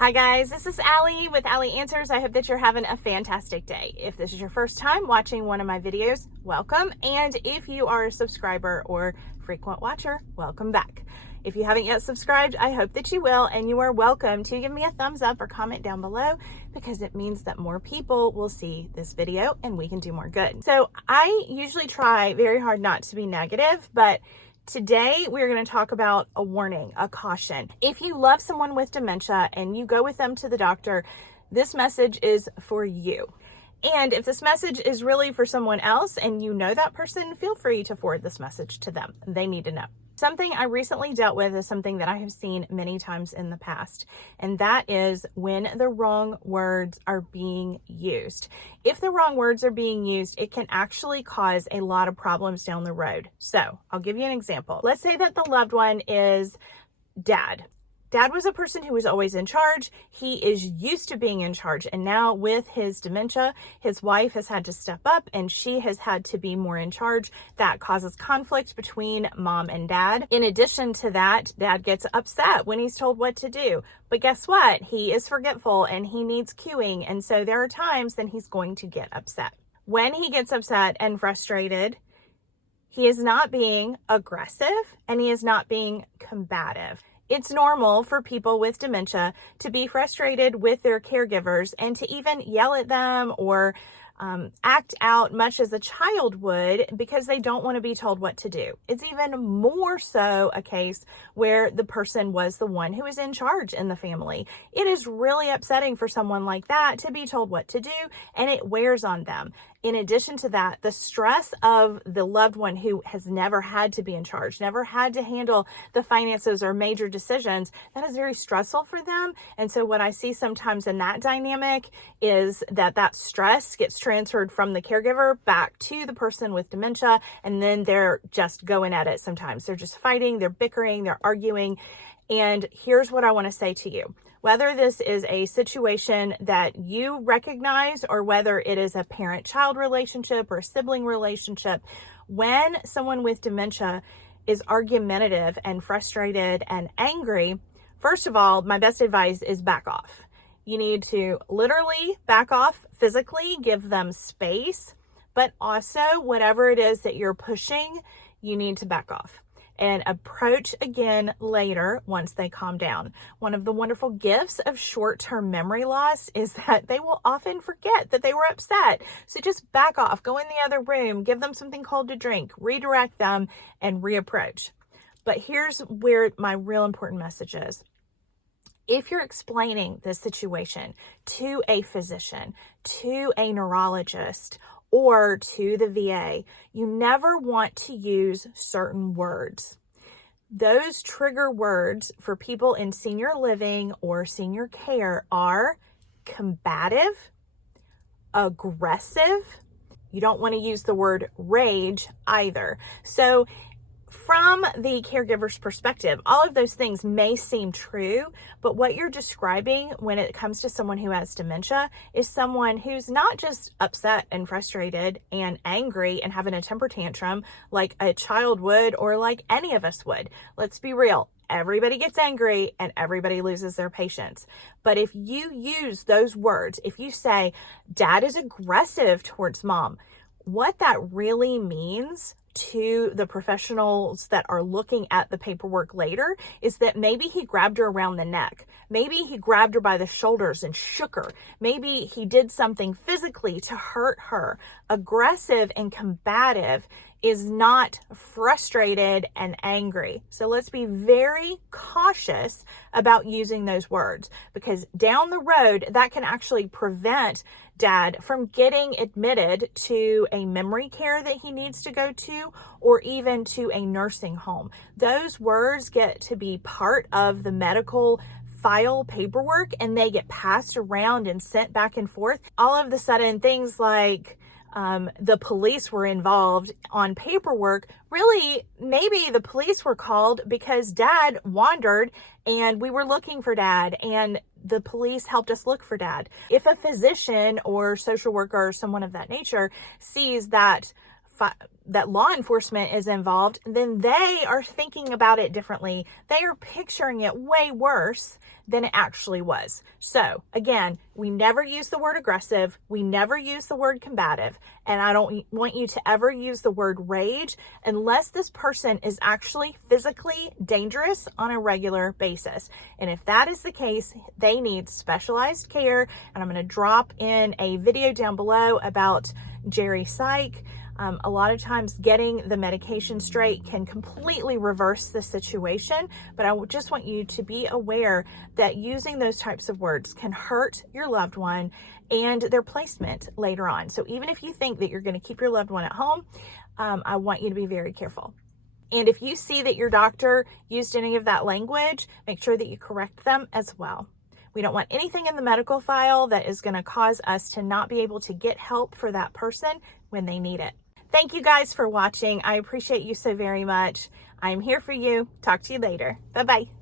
Hi guys, this is Allie with Allie Answers. I hope that you're having a fantastic day. If this is your first time watching one of my videos, welcome. And if you are a subscriber or frequent watcher, welcome back. If you haven't yet subscribed, I hope that you will, and you are welcome to give me a thumbs up or comment down below because it means that more people will see this video and we can do more good. So I usually try very hard not to be negative, but today, we're going to talk about a warning, a caution. If you love someone with dementia and you go with them to the doctor, this message is for you. And if this message is really for someone else and you know that person, feel free to forward this message to them. They need to know. Something I recently dealt with is something that I have seen many times in the past, and that is when the wrong words are being used. If the wrong words are being used, it can actually cause a lot of problems down the road. So I'll give you an example. Let's say that the loved one is dad. Dad was a person who was always in charge. He is used to being in charge. And now with his dementia, his wife has had to step up and she has had to be more in charge. That causes conflict between mom and dad. In addition to that, dad gets upset when he's told what to do. But guess what? He is forgetful and he needs cueing. And so there are times then he's going to get upset. When he gets upset and frustrated, he is not being aggressive and he is not being combative. It's normal for people with dementia to be frustrated with their caregivers and to even yell at them or act out much as a child would because they don't want to be told what to do. It's even more so a case where the person was the one who is in charge in the family. It is really upsetting for someone like that to be told what to do, and it wears on them. In addition to that, the stress of the loved one who has never had to be in charge, never had to handle the finances or major decisions, that is very stressful for them. And so what I see sometimes in that dynamic is that stress gets transferred from the caregiver back to the person with dementia, and then they're just going at it sometimes. They're just fighting, they're bickering, they're arguing. And here's what I want to say to you. Whether this is a situation that you recognize or whether it is a parent-child relationship or a sibling relationship, when someone with dementia is argumentative and frustrated and angry, first of all, my best advice is back off. You need to literally back off physically, give them space, but also whatever it is that you're pushing, you need to back off and approach again later once they calm down. One of the wonderful gifts of short-term memory loss is that they will often forget that they were upset. So just back off, go in the other room, give them something cold to drink, redirect them, and reapproach. But here's where my real important message is. If you're explaining this situation to a physician, to a neurologist, or to the VA, you never want to use certain words. Those trigger words for people in senior living or senior care are combative, aggressive. You don't want to use the word rage either. So from the caregiver's perspective, all of those things may seem true, but what you're describing when it comes to someone who has dementia is someone who's not just upset and frustrated and angry and having a temper tantrum like a child would or like any of us would. Let's be real. Everybody gets angry and everybody loses their patience. But if you use those words, if you say, Dad is aggressive towards Mom, what that really means to the professionals that are looking at the paperwork later is that maybe he grabbed her around the neck. Maybe he grabbed her by the shoulders and shook her. Maybe he did something physically to hurt her. Aggressive and combative is not frustrated and angry. So let's be very cautious about using those words because down the road, that can actually prevent Dad from getting admitted to a memory care that he needs to go to or even to a nursing home. Those words get to be part of the medical file paperwork and they get passed around and sent back and forth. All of a sudden, things like the police were involved on paperwork. Really, maybe the police were called because Dad wandered and we were looking for Dad and the police helped us look for Dad. If a physician or social worker or someone of that nature sees that that law enforcement is involved, then they are thinking about it differently. They are picturing it way worse than it actually was. So again, we never use the word aggressive. We never use the word combative. And I don't want you to ever use the word rage unless this person is actually physically dangerous on a regular basis. And if that is the case, they need specialized care. And I'm going to drop in a video down below about Geripsych. A lot of times getting the medication straight can completely reverse the situation, but I just want you to be aware that using those types of words can hurt your loved one and their placement later on. So even if you think that you're going to keep your loved one at home, I want you to be very careful. And if you see that your doctor used any of that language, make sure that you correct them as well. We don't want anything in the medical file that is going to cause us to not be able to get help for that person when they need it. Thank you guys for watching. I appreciate you so very much. I'm here for you. Talk to you later. Bye-bye.